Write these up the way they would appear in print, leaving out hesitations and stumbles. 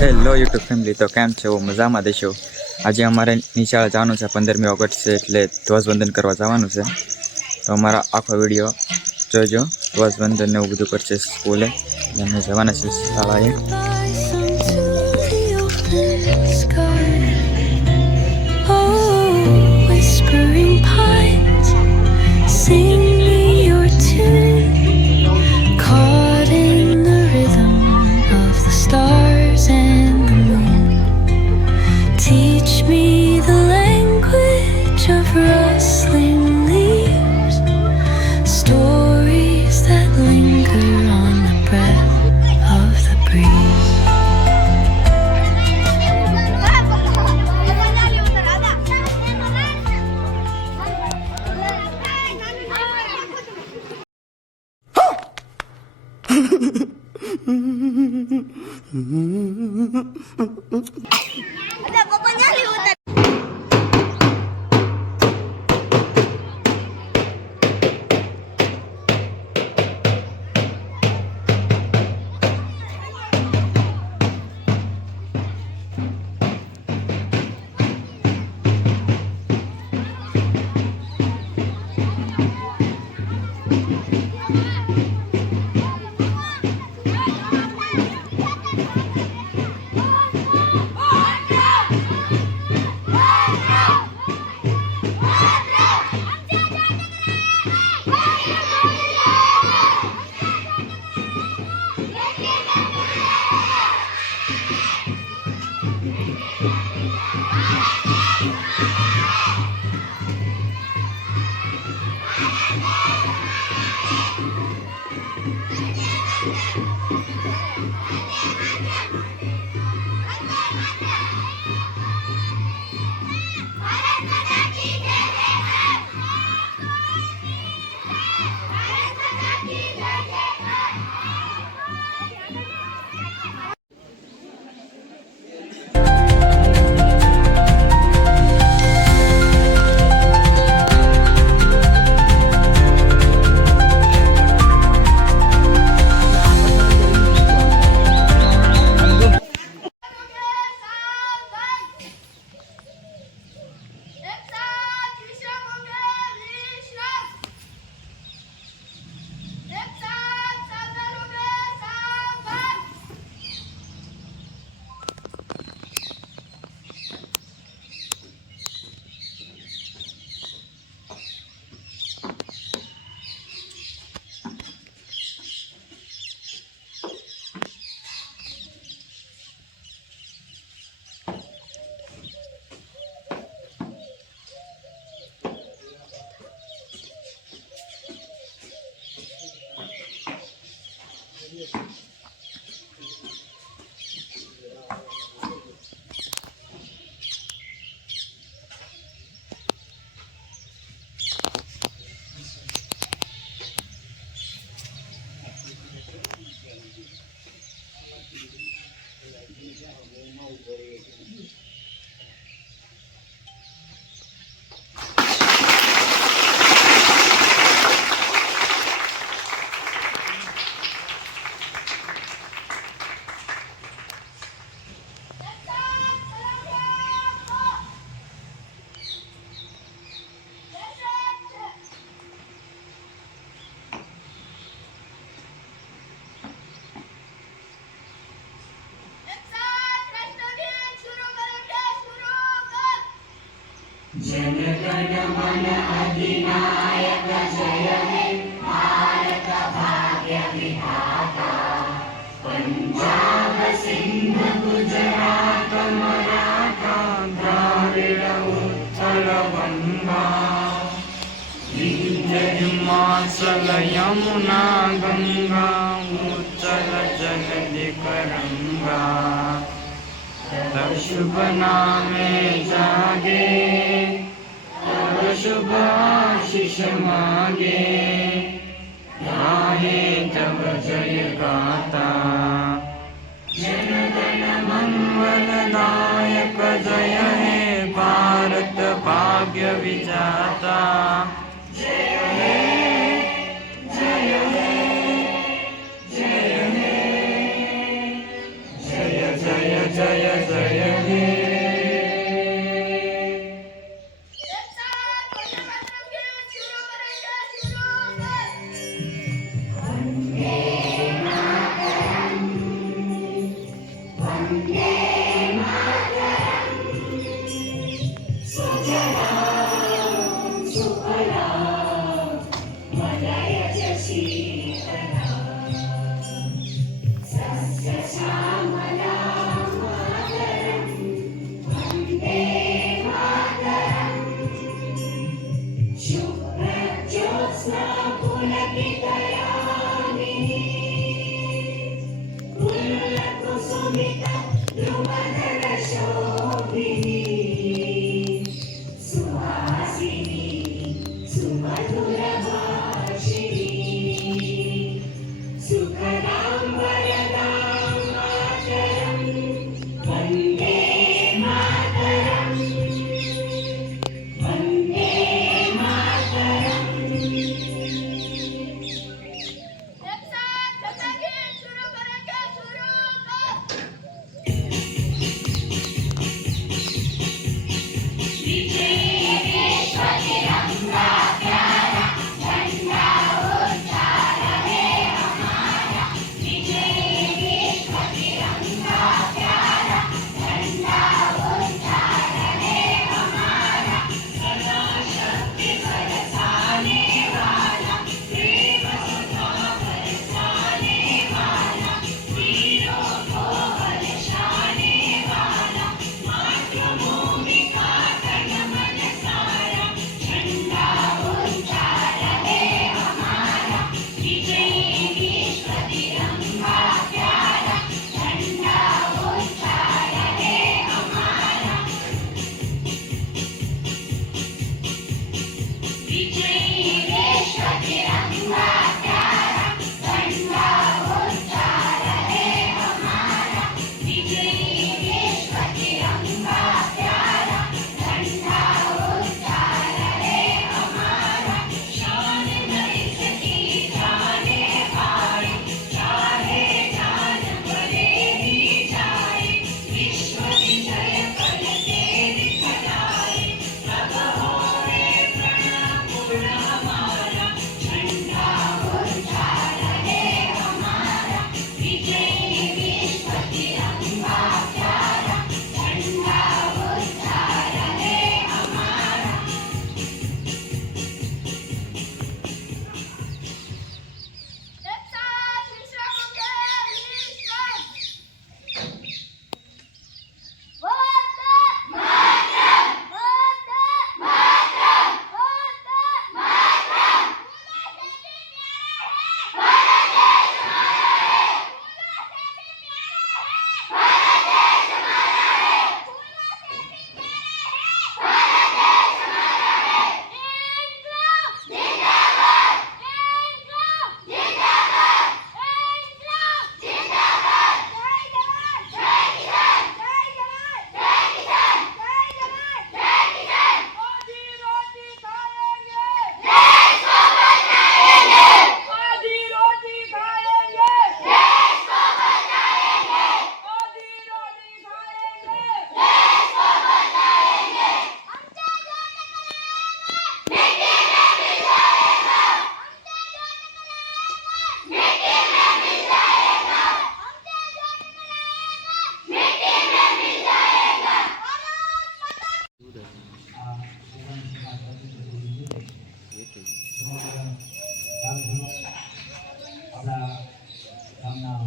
Hello YouTube family, તો કેમ છો? મજામાં દેશો. આજે અમારે નિશાળે જવાનું છે, 15મી ઓગસ્ટ છે એટલે ધ્વજવંદન કરવા જવાનું છે. તો અમારા આખો વિડીયો જોજો. ધ્વજવંદન ને એવું બધું કરશે સ્કૂલે, અમે જવાના છે શાળાએ. जनगण मन अधिनायक जय हे भारत भाग्य विधाता पंजाब सिंध गुजरात मराठा द्राविड उत्कल गंगा विंध्य हिमाचल यमुना गंगा उच्चल जलधि तरंगा तब शुभ नामे जागे तब शुभ आशीष मागे गाहे तब जय गाता जनगण मंगलदायक जय हे भारत भाग्य विधाता जय हे जय हे जय हे जय जय જય હે. આપણા ગામના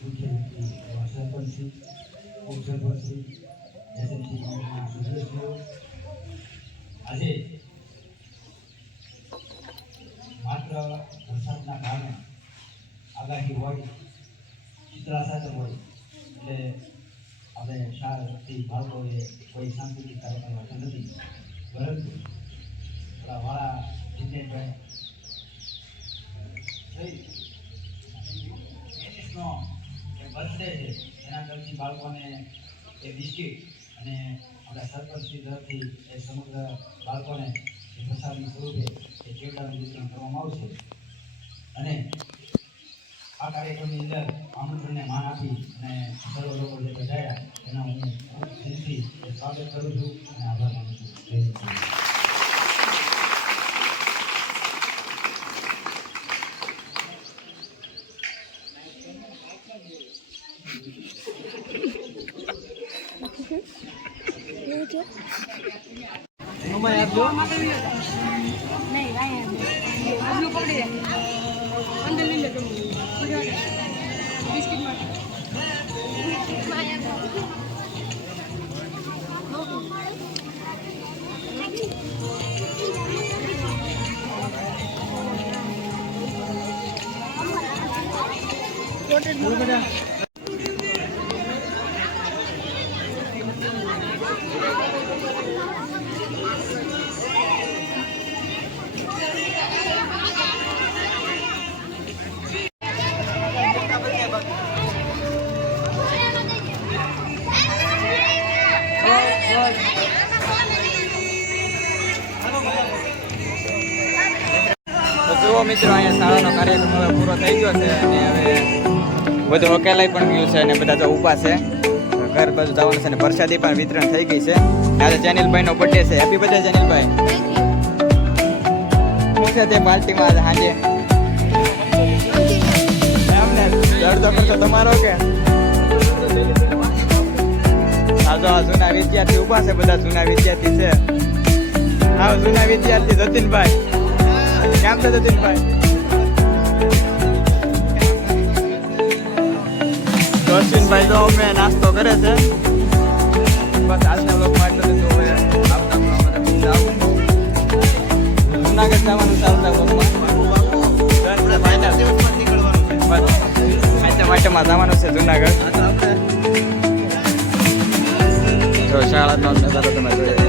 મુખ્ય વ્યક્તિ એવા સરપંચશ્રી ઉપસરપંચશ્રી એસએમસી કમિટીના સદસ્યો આજે માત્ર વરસાદના કારણે આગાહી હોય ચિત્રા સાથે હોય એટલે આપણે શાળાથી બાળકોએ કોઈ સાંસ્કૃતિક કાર્યક્રમ રાખતો નથી પરંતુ આપણા વાળા જિજ્ઞેશભાઈ નો બર્થડે છે એના તરફથી બાળકોને એ બિસ્કિટ અને આપણા સરપંચશ્રી તરફથી એ સમગ્ર બાળકોને એ પ્રસાદની સ્વરૂપે એ કેવડાનું વિતરણ કરવામાં આવશે અને આ કાર્યક્રમની અંદર આમંત્રણને માન આપી અને સર્વ લોકો જે પધાર્યા એના હું છે એમાં આપજો નહીં આબલું પકડી અંદર લઈ લે બિસ્કિટ માટે તો જુઓ મિત્રો, અહીંયા શાળાનો કાર્યક્રમ હવે પૂરો થઈ ગયો છે અને હવે બધું હકેલાઈ પણ ગયું છે અને બધા તો ઊભા છે. ઘર બાજુ જવાનું છે અને પ્રસાદી પણ વિતરણ થઈ ગઈ છે. આજે જેનિલભાઈનો બર્થડે છે. Happy birthday Jenilbhai. શું છે તે પાર્ટીમાં આજે સાંજે? એમને અડધો ખર્ચો તમારો કે? આ જો આ જૂના વિદ્યાર્થી ઊભા છે, બધા જૂના વિદ્યાર્થી છે. હા, જૂના વિદ્યાર્થી જતીનભાઈ. કેમ છે જતીનભાઈ? જતીનભાઈ તો અમે નાસ્તો કરે છે. બસ આજના બ્લોગમાં એટલું જ હતું. હવે આવતા જુનાગઢ જવાનું છે. આવતા બ્લોગમાં માટેમાં જવાનું છે જુનાગઢ. જો શાળાનો નજારો તમે જોયો.